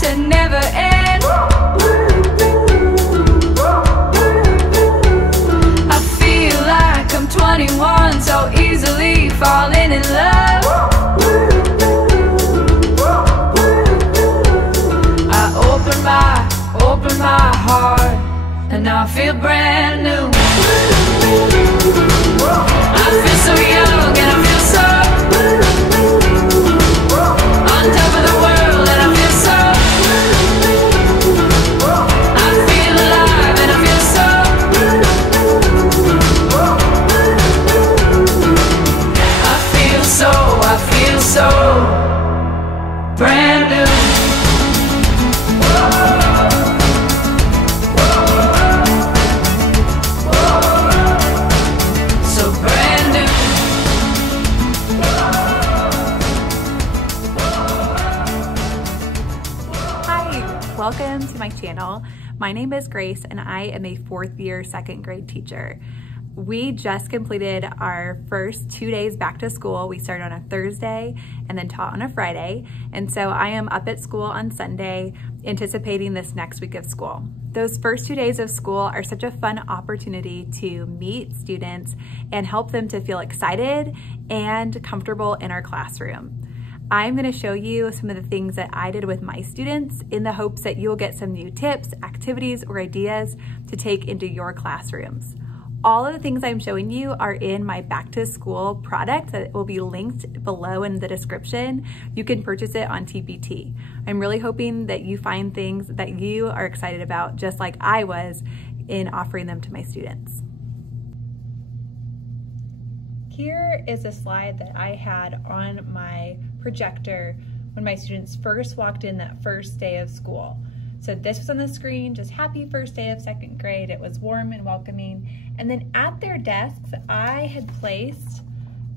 to never end. I feel like I'm 21, so easily falling in love. I open my heart, and I feel brand new. I feel so young and I feel so on top of the world, and I feel so, I feel alive and I feel so, I feel so brand new. Welcome to my channel. My name is Grace and I am a 4th year 2nd grade teacher. We just completed our first 2 days back to school. We started on a Thursday and then taught on a Friday. And so I am up at school on Sunday anticipating this next week of school. Those first 2 days of school are such a fun opportunity to meet students and help them to feel excited and comfortable in our classroom. I'm going to show you some of the things that I did with my students in the hopes that you'll get some new tips, activities, or ideas to take into your classrooms. All of the things I'm showing you are in my back to school product that will be linked below in the description. You can purchase it on TPT. I'm really hoping that you find things that you are excited about, just like I was in offering them to my students. Here is a slide that I had on my projector when my students first walked in that first day of school. So this was on the screen, just happy first day of 2nd grade. It was warm and welcoming. And then at their desks, I had placed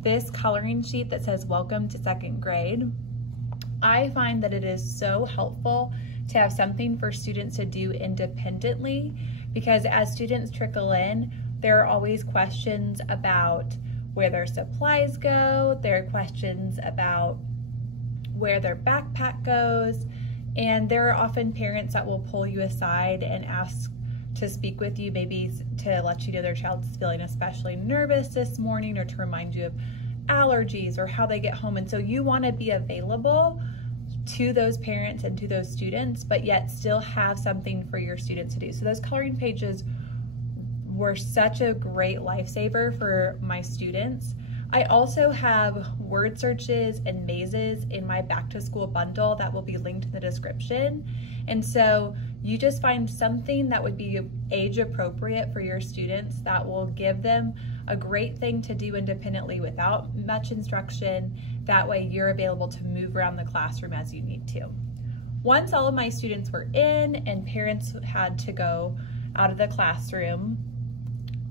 this coloring sheet that says welcome to 2nd grade. I find that it is so helpful to have something for students to do independently, because as students trickle in, there are always questions about where their supplies go, there are questions about where their backpack goes, and there are often parents that will pull you aside and ask to speak with you, maybe to let you know their child's feeling especially nervous this morning, or to remind you of allergies or how they get home. And so you want to be available to those parents and to those students, but yet still have something for your students to do. So those coloring pages were such a great lifesaver for my students. I also have word searches and mazes in my back to school bundle that will be linked in the description. And so you just find something that would be age appropriate for your students that will give them a great thing to do independently without much instruction. That way you're available to move around the classroom as you need to. Once all of my students were in and parents had to go out of the classroom,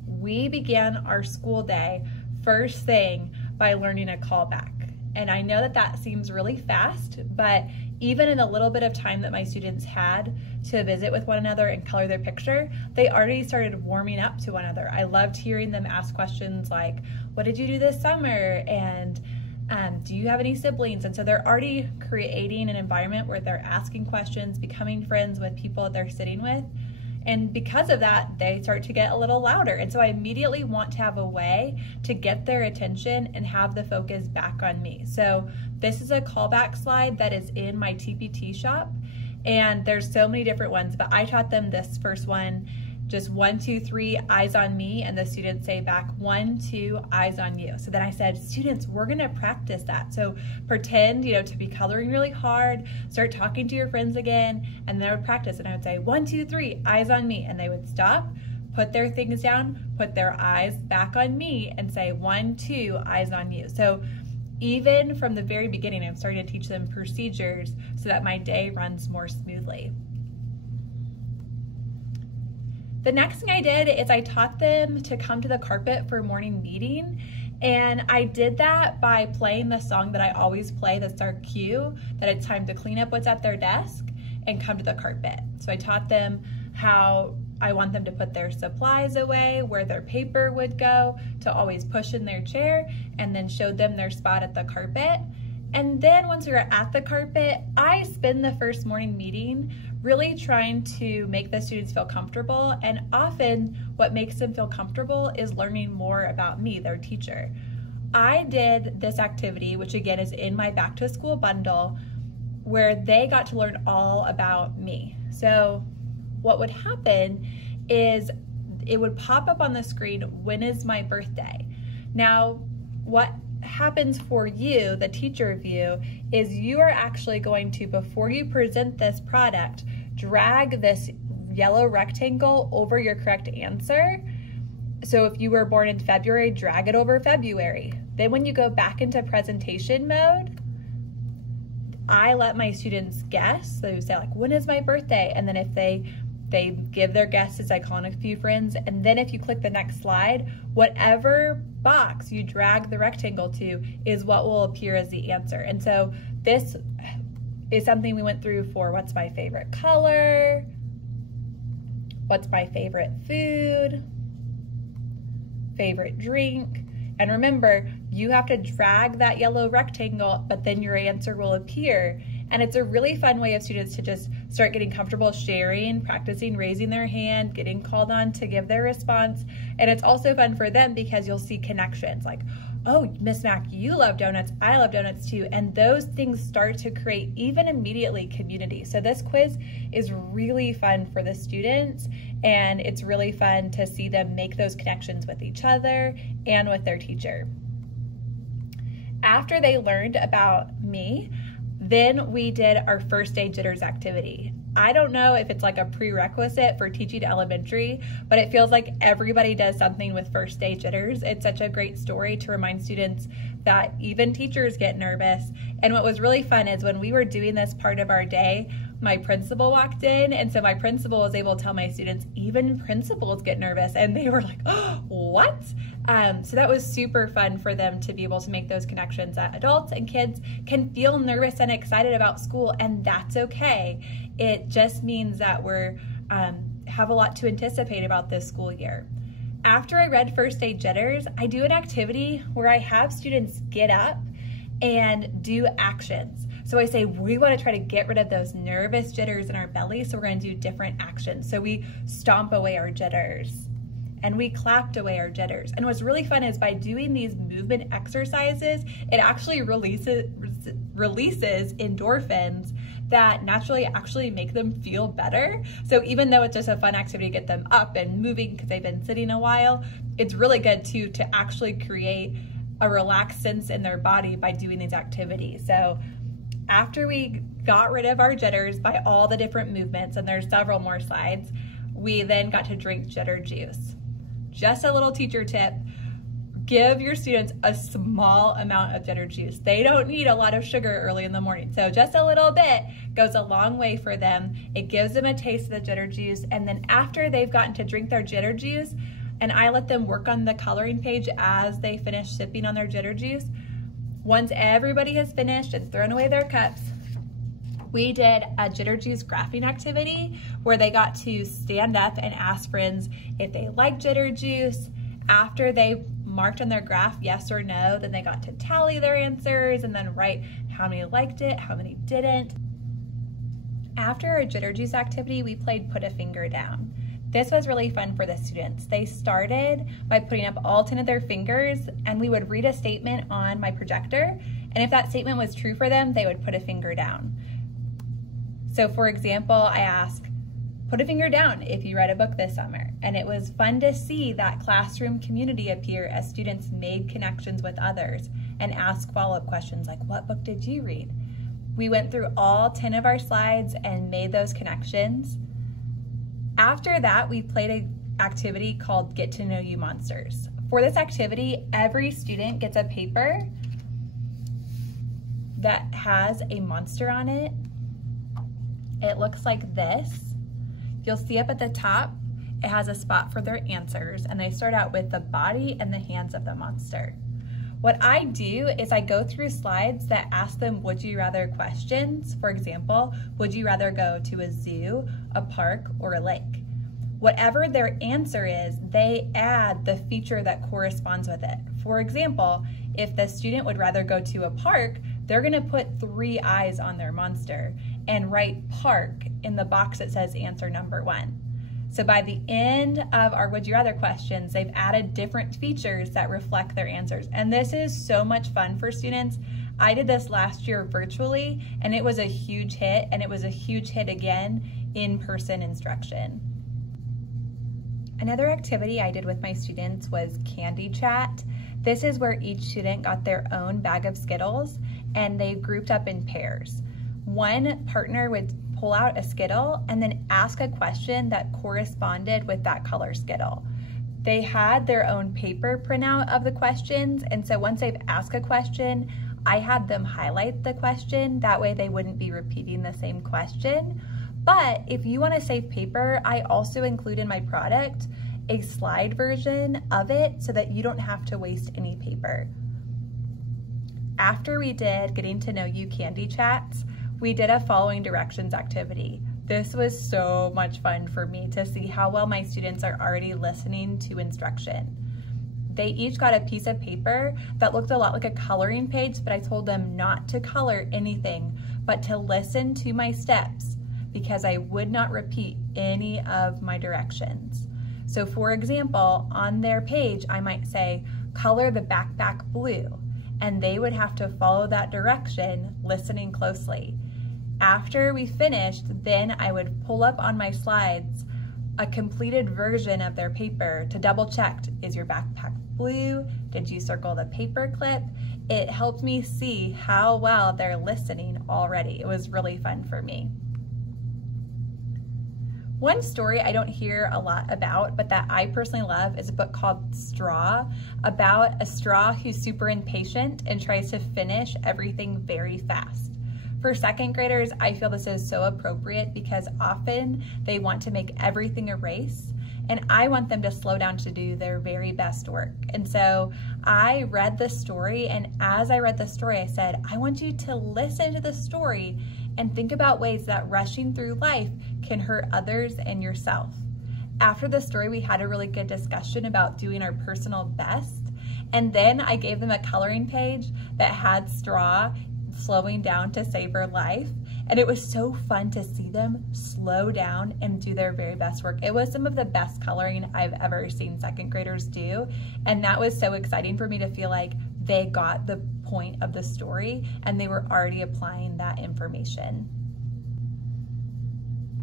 we began our school day first thing by learning a callback. And I know that that seems really fast, but even in the little bit of time that my students had to visit with one another and color their picture, they already started warming up to one another. I loved hearing them ask questions like, what did you do this summer? And do you have any siblings? And so they're already creating an environment where they're asking questions, becoming friends with people that they're sitting with. And because of that, they start to get a little louder. And so I immediately want to have a way to get their attention and have the focus back on me. So this is a callback slide that is in my TPT shop. And there's so many different ones, but I taught them this first one, just 1, 2, 3, eyes on me, and the students say back 1, 2, eyes on you. So then I said, students, we're gonna practice that. So pretend, to be coloring really hard, start talking to your friends again, and they would practice. And I would say 1, 2, 3, eyes on me, and they would stop, put their things down, put their eyes back on me, and say 1, 2, eyes on you. So even from the very beginning, I'm starting to teach them procedures so that my day runs more smoothly. The next thing I did is I taught them to come to the carpet for morning meeting. And I did that by playing the song that I always play, that's our cue, that it's time to clean up what's at their desk and come to the carpet. So I taught them how I want them to put their supplies away, where their paper would go, to always push in their chair, and then showed them their spot at the carpet. And then once we were at the carpet, I spend the first morning meeting really trying to make the students feel comfortable. And often what makes them feel comfortable is learning more about me, their teacher. I did this activity, which again is in my back to school bundle, where they got to learn all about me. So what would happen is it would pop up on the screen, when is my birthday? Now, what happens for you, the teacher view, is you are actually going to, before you present this product, drag this yellow rectangle over your correct answer. So if you were born in February, drag it over February. Then when you go back into presentation mode, I let my students guess. They would say like, when is my birthday? And then if they give their guesses, I call in a few friends, and then if you click the next slide, whatever box you drag the rectangle to is what will appear as the answer. And so this is something we went through for what's my favorite color, what's my favorite food, favorite drink. And remember, you have to drag that yellow rectangle, but then your answer will appear. And it's a really fun way of students to just start getting comfortable sharing, practicing raising their hand, getting called on to give their response. And it's also fun for them because you'll see connections like, oh, Miss Mack, you love donuts, I love donuts too. And those things start to create even immediately community. So this quiz is really fun for the students, and it's really fun to see them make those connections with each other and with their teacher. After they learned about me, then we did our first day jitters activity. I don't know if it's like a prerequisite for teaching elementary, but it feels like everybody does something with first day jitters. It's such a great story to remind students that even teachers get nervous. And what was really fun is when we were doing this part of our day, my principal walked in, and so my principal was able to tell my students, even principals get nervous, and they were like, oh, what? So that was super fun for them to be able to make those connections that adults and kids can feel nervous and excited about school, and that's okay. It just means that we're have a lot to anticipate about this school year. After I read First Day Jitters, I do an activity where I have students get up and do actions. So I say, we want to try to get rid of those nervous jitters in our belly, so we're going to do different actions. So we stomp away our jitters, and we clapped away our jitters. And what's really fun is by doing these movement exercises, it actually releases endorphins that naturally actually make them feel better. So even though it's just a fun activity to get them up and moving because they've been sitting a while, it's really good too to actually create a relaxed sense in their body by doing these activities. So after we got rid of our jitters by all the different movements, and there's several more slides, we then got to drink jitter juice. Just a little teacher tip, give your students a small amount of jitter juice. They don't need a lot of sugar early in the morning. So just a little bit goes a long way for them. It gives them a taste of the jitter juice. And then after they've gotten to drink their jitter juice, and I let them work on the coloring page as they finish sipping on their jitter juice, once everybody has finished and thrown away their cups, we did a jitter juice graphing activity where they got to stand up and ask friends if they like jitter juice. After they marked on their graph yes or no, then they got to tally their answers and then write how many liked it, how many didn't. After our jitter juice activity, we played Put a Finger Down. This was really fun for the students. They started by putting up all 10 of their fingers, and we would read a statement on my projector, and if that statement was true for them, they would put a finger down. So for example, I asked, put a finger down if you read a book this summer. And it was fun to see that classroom community appear as students made connections with others and asked follow-up questions like, what book did you read? We went through all 10 of our slides and made those connections. After that, we played an activity called Get to Know You Monsters. For this activity, every student gets a paper that has a monster on it. It looks like this. You'll see up at the top, it has a spot for their answers, and they start out with the body and the hands of the monster. What I do is I go through slides that ask them would you rather questions. For example, would you rather go to a zoo, a park, or a lake? Whatever their answer is, they add the feature that corresponds with it. For example, if the student would rather go to a park, they're gonna put 3 eyes on their monster and write park in the box that says answer number 1. So by the end of our Would You Rather questions, they've added different features that reflect their answers. And this is so much fun for students. I did this last year virtually, and it was a huge hit, and it was a huge hit again in-person instruction. Another activity I did with my students was Candy Chat. This is where each student got their own bag of Skittles, and they grouped up in pairs. One partner would pull out a Skittle and then ask a question that corresponded with that color Skittle. They had their own paper printout of the questions, and so once they've asked a question, I had them highlight the question. That way they wouldn't be repeating the same question. But if you want to save paper, I also include in my product a slide version of it so that you don't have to waste any paper. After we did Getting to Know You Candy Chats, we did a following directions activity. This was so much fun for me to see how well my students are already listening to instruction. They each got a piece of paper that looked a lot like a coloring page, but I told them not to color anything, but to listen to my steps because I would not repeat any of my directions. So for example, on their page, I might say, color the backpack blue, and they would have to follow that direction, listening closely. After we finished, then I would pull up on my slides a completed version of their paper to double check, is your backpack blue? Did you circle the paper clip? It helped me see how well they're listening already. It was really fun for me. One story I don't hear a lot about, but that I personally love, is a book called Straw, about a straw who's super impatient and tries to finish everything very fast. For second graders, I feel this is so appropriate because often they want to make everything a race, and I want them to slow down to do their very best work. And so I read the story, and as I read the story, I said, I want you to listen to the story and think about ways that rushing through life can hurt others and yourself. After the story, we had a really good discussion about doing our personal best, and then I gave them a coloring page that had straw slowing down to save her life, and it was so fun to see them slow down and do their very best work. It was some of the best coloring I've ever seen second graders do, and that was so exciting for me to feel like they got the point of the story and they were already applying that information.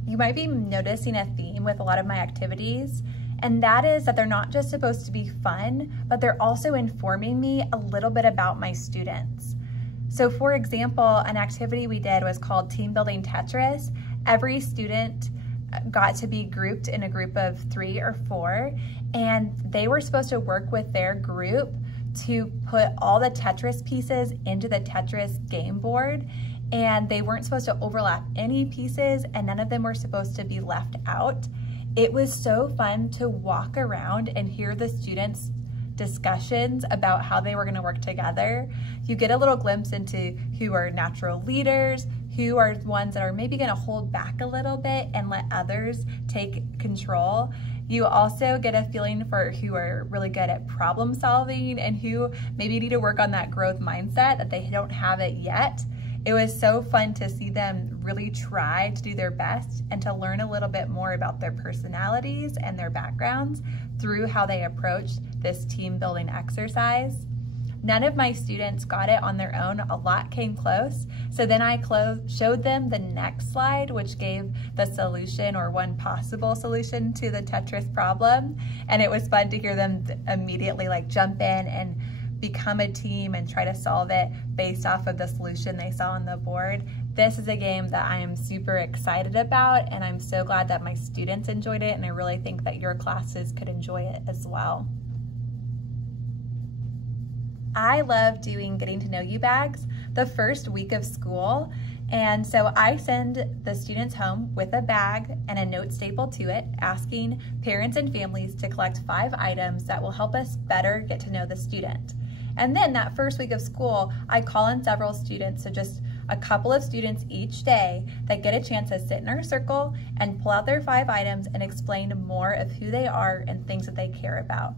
You might be noticing a theme with a lot of my activities, and that is that they're not just supposed to be fun, but they're also informing me a little bit about my students. So for example, an activity we did was called Team Building Tetris. Every student got to be grouped in a group of 3 or 4, and they were supposed to work with their group to put all the Tetris pieces into the Tetris game board, and they weren't supposed to overlap any pieces, and none of them were supposed to be left out. It was so fun to walk around and hear the students' discussions about how they were going to work together. You get a little glimpse into who are natural leaders, who are ones that are maybe going to hold back a little bit and let others take control. You also get a feeling for who are really good at problem solving and who maybe need to work on that growth mindset that they don't have it yet. It was so fun to see them really try to do their best and to learn a little bit more about their personalities and their backgrounds through how they approached this team building exercise. None of my students got it on their own. A lot came close. So then I showed them the next slide, which gave the solution or one possible solution to the Tetris problem. And it was fun to hear them immediately like jump in and become a team and try to solve it based off of the solution they saw on the board. This is a game that I am super excited about, and I'm so glad that my students enjoyed it, and I really think that your classes could enjoy it as well. I love doing Getting to Know You bags the first week of school, and so I send the students home with a bag and a note stapled to it asking parents and families to collect 5 items that will help us better get to know the student. And then that first week of school, I call in several students, so just a couple of students each day that get a chance to sit in our circle and pull out their 5 items and explain more of who they are and things that they care about.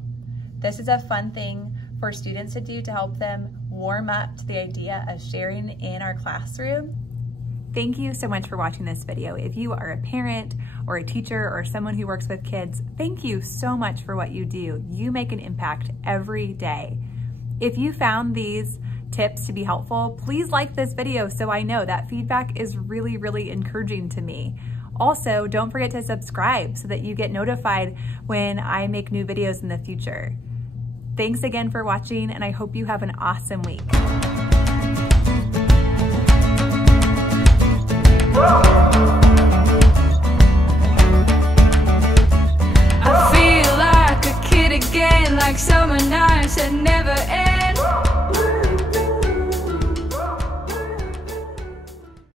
This is a fun thing for students to do to help them warm up to the idea of sharing in our classroom. Thank you so much for watching this video. If you are a parent or a teacher or someone who works with kids, thank you so much for what you do. You make an impact every day. If you found these tips to be helpful, please like this video so I know. That feedback is really, really encouraging to me. Also, don't forget to subscribe so that you get notified when I make new videos in the future. Thanks again for watching, and I hope you have an awesome week.